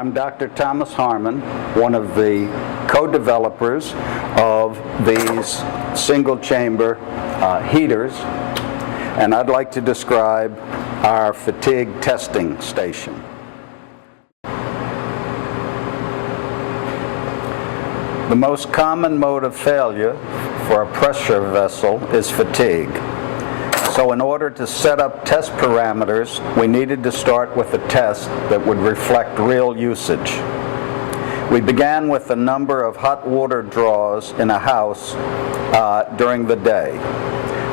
I'm Dr. Thomas Harmon, one of the co-developers of these single-chamber heaters, and I'd like to describe our fatigue testing station. The most common mode of failure for a pressure vessel is fatigue. So in order to set up test parameters, we needed to start with a test that would reflect real usage. We began with a number of hot water draws in a house during the day.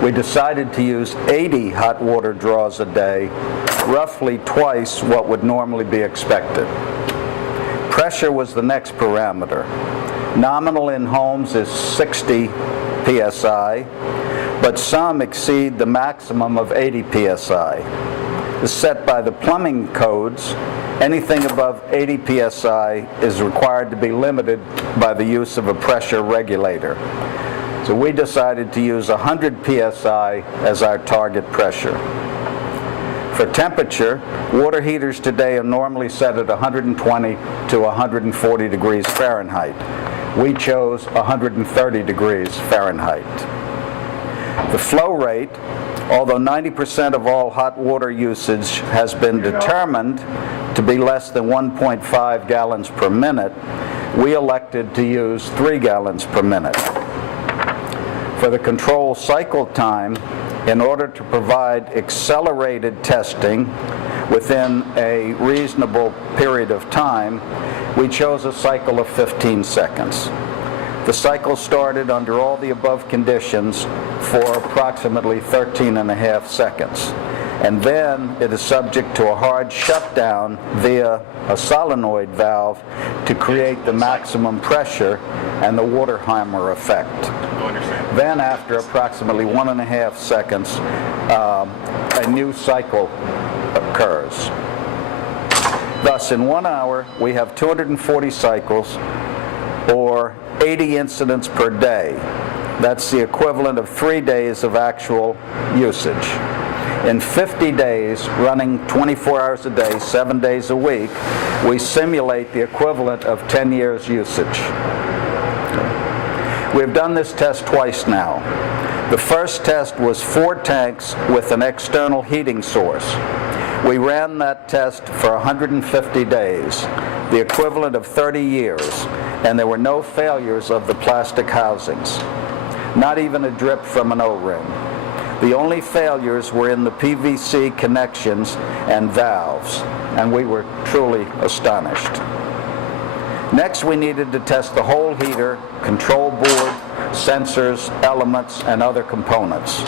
We decided to use 80 hot water draws a day, roughly twice what would normally be expected. Pressure was the next parameter. Nominal in homes is 60 psi, but some exceed the maximum of 80 psi. It's set by the plumbing codes. Anything above 80 psi is required to be limited by the use of a pressure regulator. So we decided to use 100 psi as our target pressure. For temperature, water heaters today are normally set at 120 to 140 degrees Fahrenheit. We chose 130 degrees Fahrenheit. The flow rate, although 90% of all hot water usage has been determined to be less than 1.5 gallons per minute, we elected to use 3 gallons per minute. For the control cycle time, in order to provide accelerated testing within a reasonable period of time, we chose a cycle of 15 seconds. The cycle started under all the above conditions for approximately 13.5 seconds. And then it is subject to a hard shutdown via a solenoid valve to create the maximum pressure and the water hammer effect. Then after approximately 1.5 seconds, a new cycle occurs. Thus, in 1 hour, we have 240 cycles, or 80 incidents per day. That's the equivalent of 3 days of actual usage. In 50 days, running 24 hours a day, 7 days a week, we simulate the equivalent of 10 years usage. We've done this test twice now. The first test was 4 tanks with an external heating source. We ran that test for 150 days, the equivalent of 30 years, and there were no failures of the plastic housings, not even a drip from an O-ring. The only failures were in the PVC connections and valves, and we were truly astonished. Next, we needed to test the whole heater, control board, sensors, elements, and other components.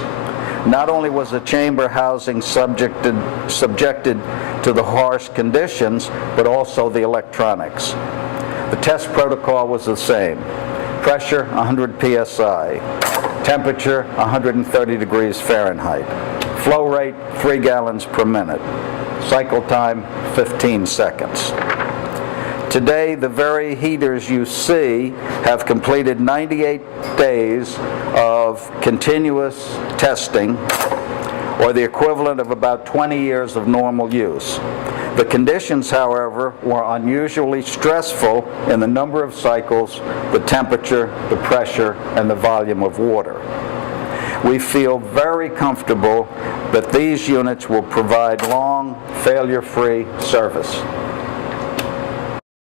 Not only was the chamber housing subjected to the harsh conditions, but also the electronics. The test protocol was the same. Pressure, 100 psi. Temperature, 130 degrees Fahrenheit. Flow rate, 3 gallons per minute. Cycle time, 15 seconds. Today, the very heaters you see have completed 98 days of continuous testing, or the equivalent of about 20 years of normal use. The conditions, however, were unusually stressful in the number of cycles, the temperature, the pressure, and the volume of water. We feel very comfortable that these units will provide long, failure-free service.